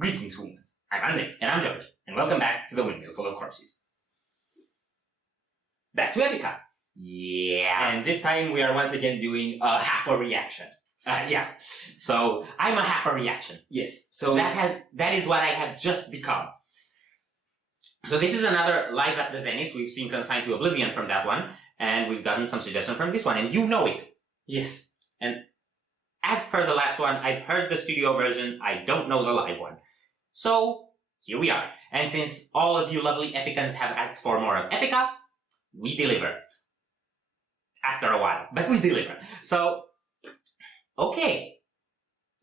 Greetings, humans. I'm Andre. And I'm George, and welcome back to the Windmill full of corpses. Back to Epica. Yeah. And this time we are once again doing a half a reaction. Yeah. So I'm a half a reaction. Yes. So that is what I have just become. So this is another live at the Zenith. We've seen Consigned to Oblivion from that one, and we've gotten some suggestions from this one, and you know it. Yes. And as per the last one, I've heard the studio version, I don't know the live one. So, here we are. And since all of you lovely Epicans have asked for more of Epica, we deliver. After a while, but we deliver. So, okay.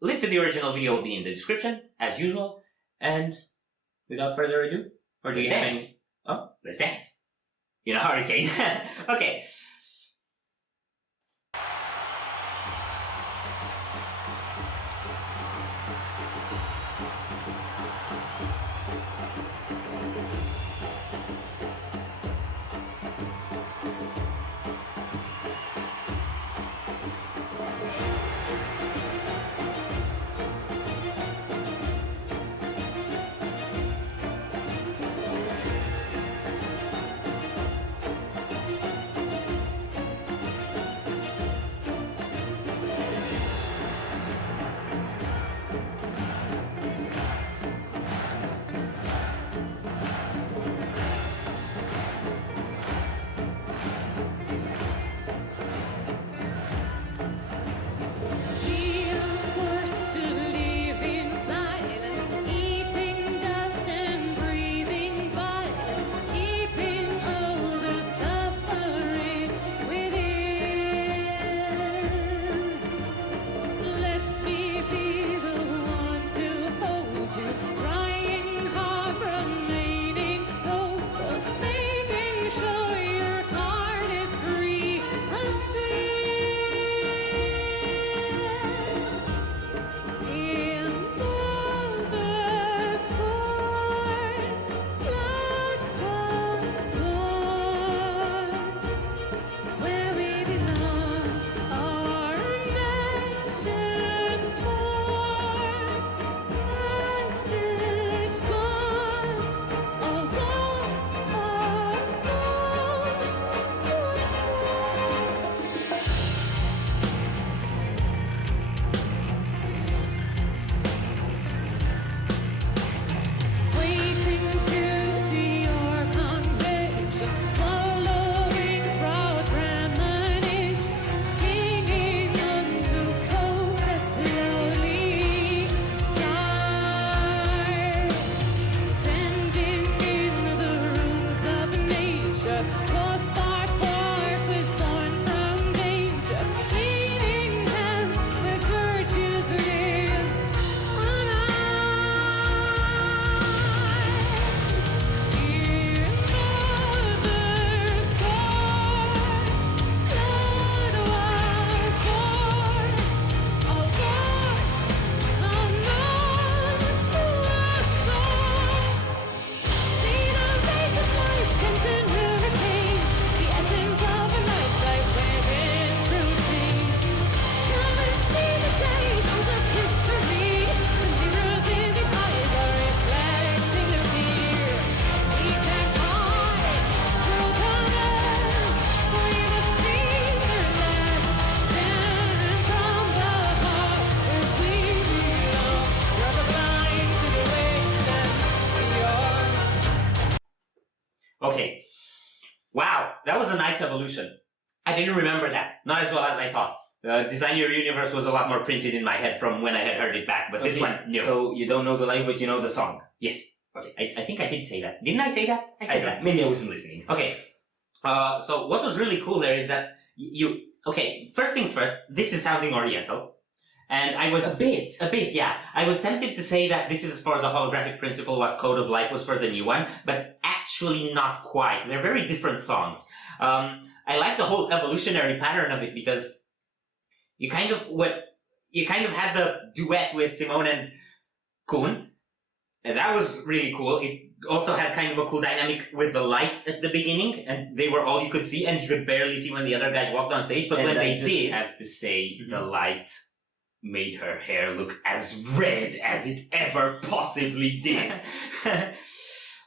Link to the original video will be in the description, as usual. And, without further ado, or do you have any... Oh, let's dance. In a hurricane. Okay. Okay. Wow, that was a nice evolution. I didn't remember that. Not as well as I thought. Design Your Universe was a lot more printed in my head from when I had heard it back, but this one, no. So you don't know the live, but you know the song? Yes. Okay. I think I did say that. Didn't I say that? I said that. Maybe I wasn't listening. Okay. So what was really cool there is that okay, first things first, this is sounding Oriental. And I was... A bit, yeah. I was tempted to say that this is for the holographic principle what Code of Life was for the new one, but actually not quite. They're very different songs. I like the whole evolutionary pattern of it because you kind of had the duet with Simone and Kuhn, and that was really cool. It also had kind of a cool dynamic with the lights at the beginning, and they were all you could see, and you could barely see when the other guys walked on stage, but and when I they just did... have to say, the light made her hair look as red as it ever possibly did.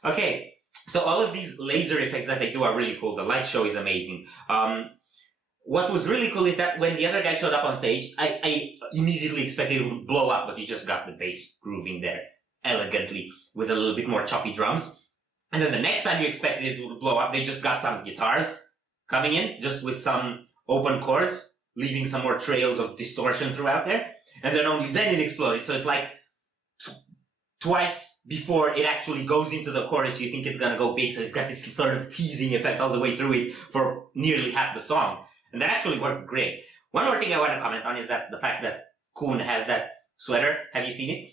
Okay, so all of these laser effects that they do are really cool. The light show is amazing. What was really cool is that when the other guy showed up on stage, I immediately expected it would blow up, but you just got the bass grooving there elegantly with a little bit more choppy drums. And then the next time you expected it would blow up, they just got some guitars coming in, just with some open chords, leaving some more trails of distortion throughout there. And then only then it exploded. So it's like twice before it actually goes into the chorus, you think it's gonna go big. So it's got this sort of teasing effect all the way through it for nearly half the song. And that actually worked great. One more thing I want to comment on is that the fact that Kuhn has that sweater. Have you seen it?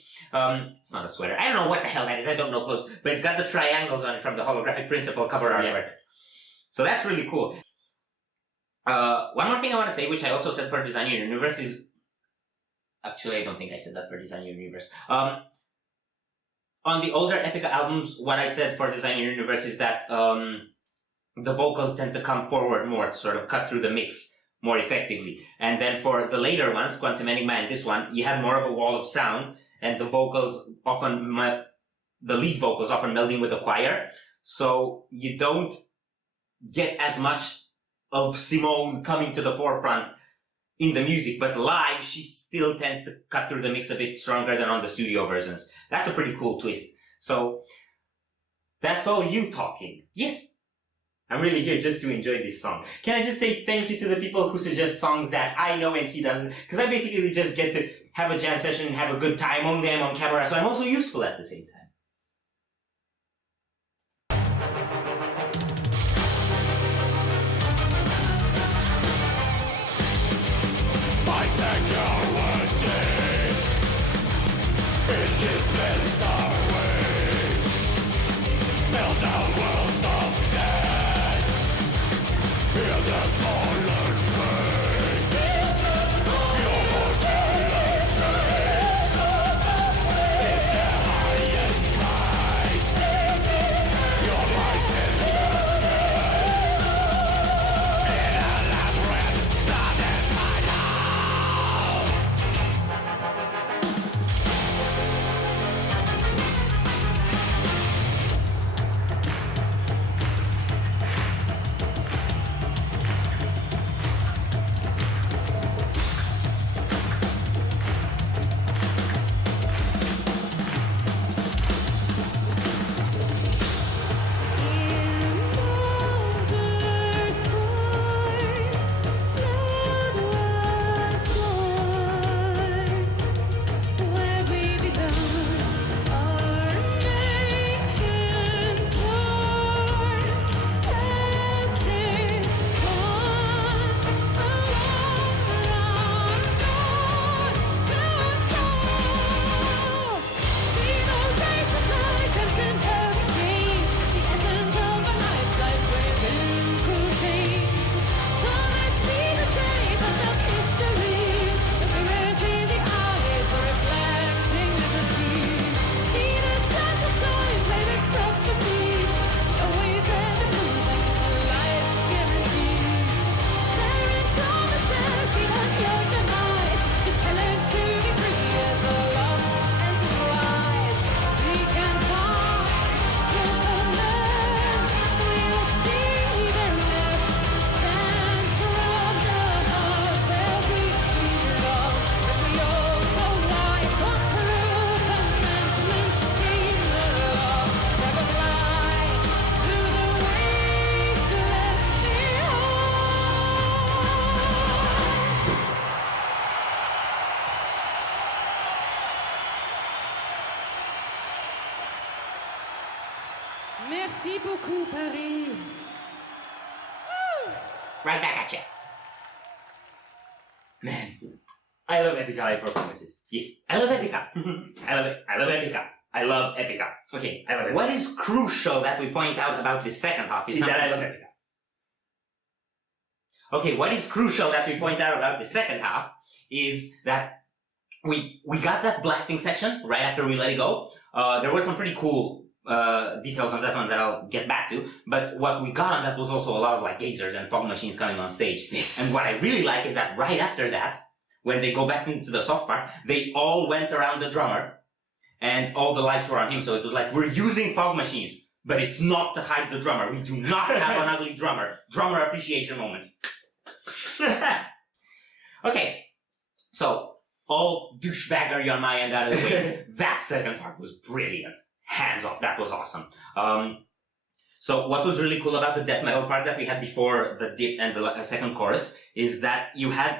It's not a sweater. I don't know what the hell that is. I don't know clothes. But it's got the triangles on it from the Holographic Principle cover artwork. So that's really cool. One more thing I want to say, which I also said for Design Your Universe, is... Actually, I don't think I said that for Design Your Universe. On the older Epica albums, what I said for Design Your Universe is that the vocals tend to come forward more, sort of cut through the mix more effectively. And then for the later ones, Quantum Enigma and this one, you have more of a wall of sound, and the vocals often, the lead vocals often melding with the choir. So you don't get as much of Simone coming to the forefront in the music, but live, she still tends to cut through the mix a bit stronger than on the studio versions. That's a pretty cool twist. So, that's all you talking. Yes. I'm really here just to enjoy this song. Can I just say thank you to the people who suggest songs that I know and he doesn't? Because I basically just get to have a jam session and have a good time on them on camera, so I'm also useful at the same time. Merci beaucoup, Paris. Right back at you. Man, I love Epica live performances. Yes, I love Epica. I love it. I love Epica. I love Epica. Okay, I love it. what is crucial that we point out about the second half Is that I love Epica. Okay, what is crucial that we point out about the second half is that we got that blasting section right after we let it go. There were some pretty cool details on that one that I'll get back to, but what we got on that was also a lot of like gazers and fog machines coming on stage. Yes. And what I really like is that right after that, when they go back into the soft part, they all went around the drummer, and all the lights were on him. So it was like, we're using fog machines, but it's not to hide the drummer. We do not have an ugly drummer. Drummer appreciation moment. Okay, so all douchebaggery on my end out of the way. That second part was brilliant. Hands off, that was awesome. So what was really cool about the death metal part that we had before the dip and the second chorus is that you had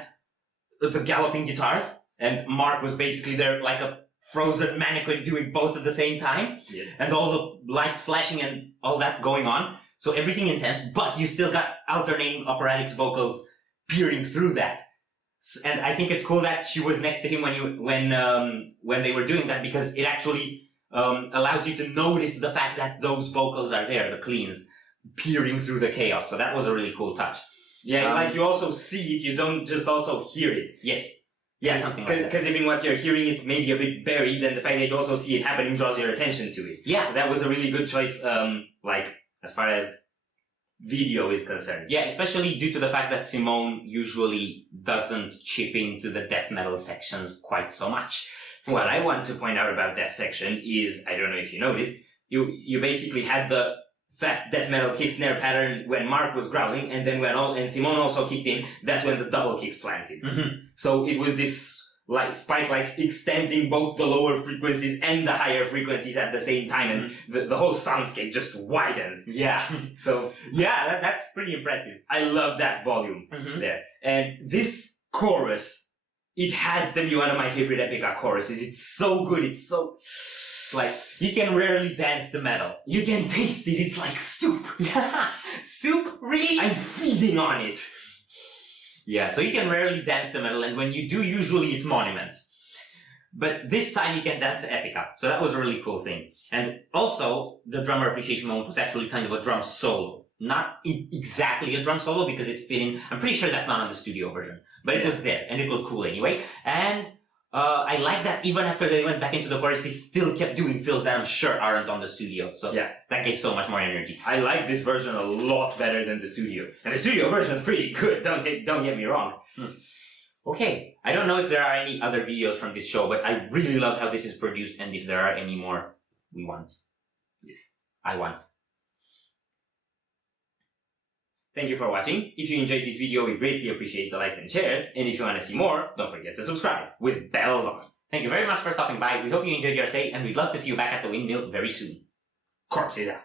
the galloping guitars, and Mark was basically there like a frozen mannequin doing both at the same time. Yes. And all the lights flashing and all that going on. So everything intense, but you still got alternating operatic vocals peering through that. And I think it's cool that she was next to him when they were doing that, because it actually allows you to notice the fact that those vocals are there, the cleans, peering through the chaos. So that was a really cool touch. Yeah, like you also see it, you don't just also hear it. Yes. Yeah, something like that. Because even what you're hearing, it's maybe a bit buried, and the fact that you also see it happening draws your attention to it. Yeah. So that was a really good choice, like, as far as video is concerned. Yeah, especially due to the fact that Simone usually doesn't chip into the death metal sections quite so much. What I want to point out about that section is, I don't know if you noticed, you basically had the fast death metal kick snare pattern when Mark was growling, and then and Simone also kicked in, that's when the double kicks planted. Mm-hmm. So it was this like spike, like extending both the lower frequencies and the higher frequencies at the same time, and the whole soundscape just widens. Yeah. So Yeah, that's pretty impressive. I love that volume there. And this chorus, it has to be one of my favorite Epica choruses. It's so good. It's like, you can rarely dance to metal. you can taste it. It's like soup. Yeah. Soup? Really? I'm feeding on it. Yeah, so you can rarely dance to metal, and when you do, usually it's monuments. But this time you can dance to Epica, so that was a really cool thing. And also, the drummer appreciation moment was actually kind of a drum solo. Not exactly a drum solo, because it fit in. I'm pretty sure that's not on the studio version. But it was there, and it was cool anyway. And I like that even after they went back into the chorus, he still kept doing fills that I'm sure aren't on the studio. So Yeah. that gave so much more energy. I like this version a lot better than the studio. And the studio version is pretty good, don't get me wrong. Okay, I don't know if there are any other videos from this show, but I really love how this is produced, and if there are any more, we want. Yes. I want. Thank you for watching. If you enjoyed this video, we greatly appreciate the likes and shares. And if you want to see more, don't forget to subscribe with bells on. Thank you very much for stopping by. We hope you enjoyed your stay, and we'd love to see you back at the Windmill very soon. Corpse is out.